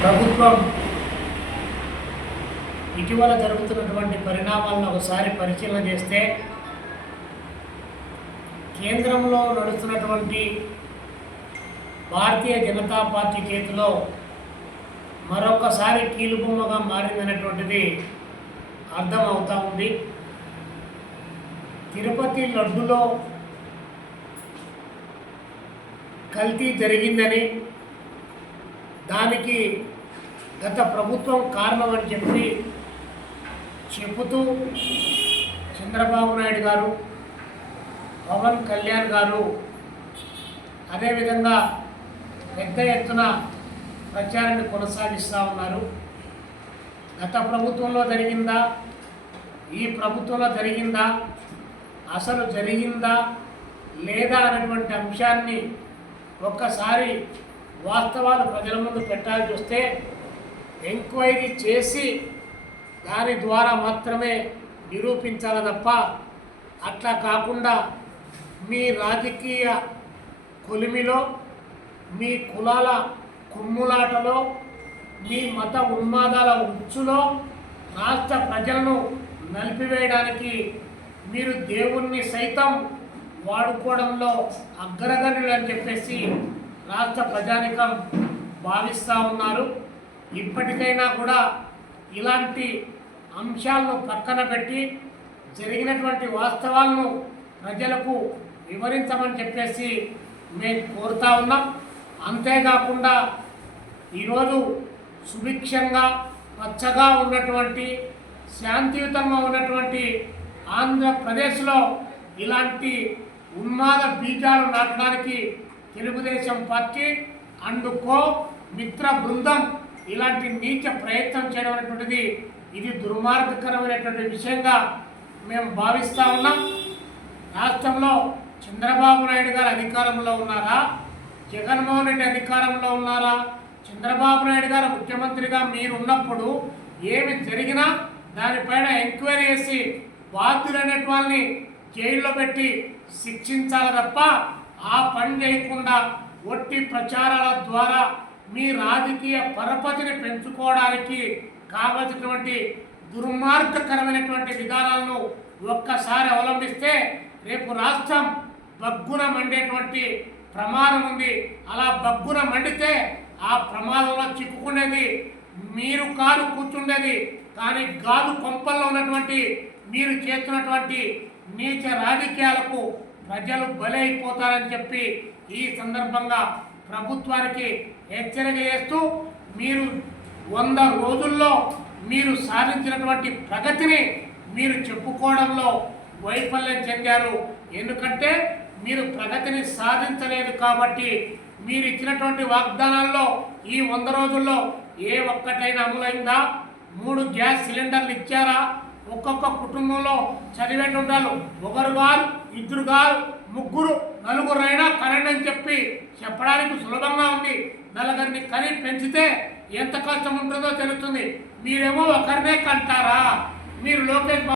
ప్రభుత్వం ఇటీవల జరుగుతున్నటువంటి పరిణామాలను ఒకసారి పరిశీలన చేస్తే కేంద్రంలో నడుస్తున్నటువంటి భారతీయ జనతా పార్టీ చేతిలో మరొకసారి కీలుబొమ్మగా మారిందనేటువంటిది అర్థమవుతూ ఉంది. తిరుపతి లడ్డులో కల్తీ జరిగిందని దానికి గత ప్రభుత్వం కారణం అని చెప్పి చెబుతూ చంద్రబాబు నాయుడు గారు పవన్ కళ్యాణ్ గారు అదేవిధంగా పెద్ద ఎత్తున ప్రచారాన్ని కొనసాగిస్తూ ఉన్నారు. గత ప్రభుత్వంలో జరిగిందా? ఈ ప్రభుత్వంలో జరిగిందా? అసలు జరిగిందా? లేదా అనేటువంటి అంశాన్ని ఒక్కసారి వాస్తవాలు ప్రజల ముందు పెట్టాల్సి వస్తే ఎంక్వైరీ చేసి దాని ద్వారా మాత్రమే నిరూపించాలి తప్ప అట్లా కాకుండా మీ రాజకీయ కొలిమిలో మీ కులాల కుమ్ములాటలో మీ మత ఉన్మాదాల ఉచ్చులో రాష్ట్ర ప్రజలను నలిపివేయడానికి మీరు దేవుణ్ణి సైతం వాడుకోవడంలో అగ్రగణ్యులు అని చెప్పేసి రాష్ట్ర ప్రజానికం భావిస్తూ ఉన్నారు. ఇప్పటికైనా కూడా ఇలాంటి అంశాలను పక్కన పెట్టి జరిగినటువంటి వాస్తవాలను ప్రజలకు వివరించమని చెప్పేసి మేము కోరుతా ఉన్నాం. అంతేకాకుండా ఈరోజు సుభిక్షంగా పచ్చగా ఉన్నటువంటి శాంతియుతంగా ఉన్నటువంటి ఆంధ్రప్రదేశ్లో ఇలాంటి ఉన్మాద బీజాలు నాటడానికి తెలుగుదేశం పార్టీ అండుకో మిత్ర బృందం ఇలాంటి నీచ ప్రయత్నం చేయడం అనేటువంటిది ఇది దుర్మార్గకరమైనటువంటి విషయంగా మేము భావిస్తూ ఉన్నాం. రాష్ట్రంలో చంద్రబాబు నాయుడు గారు అధికారంలో ఉన్నారా? జగన్మోహన్ రెడ్డి అధికారంలో ఉన్నారా? చంద్రబాబు నాయుడు గారు ముఖ్యమంత్రిగా మీరు ఉన్నప్పుడు ఏమి జరిగినా దానిపైన ఎంక్వైరీ చేసి బాధ్యులైన వాళ్ళని జైల్లో పెట్టి శిక్షించాలి తప్ప ఆ పని లేకుండా ఒట్టి ప్రచారాల ద్వారా మీ రాజకీయ పరపతిని పెంచుకోవడానికి కావలసినటువంటి దుర్మార్గకరమైనటువంటి విధానాలను ఒక్కసారి అవలంబిస్తే రేపు రాష్ట్రం బగ్గున మండేటువంటి ప్రమాదం ఉంది. అలా బగ్గున మండితే ఆ ప్రమాదంలో చిక్కుకునేది మీరు కాదు కూర్చుండేది కానీ గాలు కొంపల్లో ఉన్నటువంటి మీరు చేస్తున్నటువంటి నీచ రాజకీయాలకు ప్రజలు బలైపోతారని చెప్పి ఈ సందర్భంగా ప్రభుత్వానికి హెచ్చరిక చేస్తూ మీరు వంద రోజుల్లో మీరు సాధించినటువంటి ప్రగతిని మీరు చెప్పుకోవడంలో వైఫల్యం చెందారు. ఎందుకంటే మీరు ప్రగతిని సాధించలేదు కాబట్టి మీరు ఇచ్చినటువంటి వాగ్దానాల్లో ఈ వంద రోజుల్లో ఏ ఒక్కటైనా అమలైందా? మూడు గ్యాస్ సిలిండర్లు ఇచ్చారా? ఒక్కొక్క కుటుంబంలో చదివేటువంటి ఉండాలి ఒకరు కాదు ఇద్దరు కాదు ముగ్గురు నలుగురు అయినా అని చెప్పి చెప్పడానికి సులభంగా ఉంది. నలుగురిని కని పెంచితే ఎంత కష్టం ఉంటుందో తెలుస్తుంది. మీరేమో ఒకరినే కంటారా? మీరు లోకేష్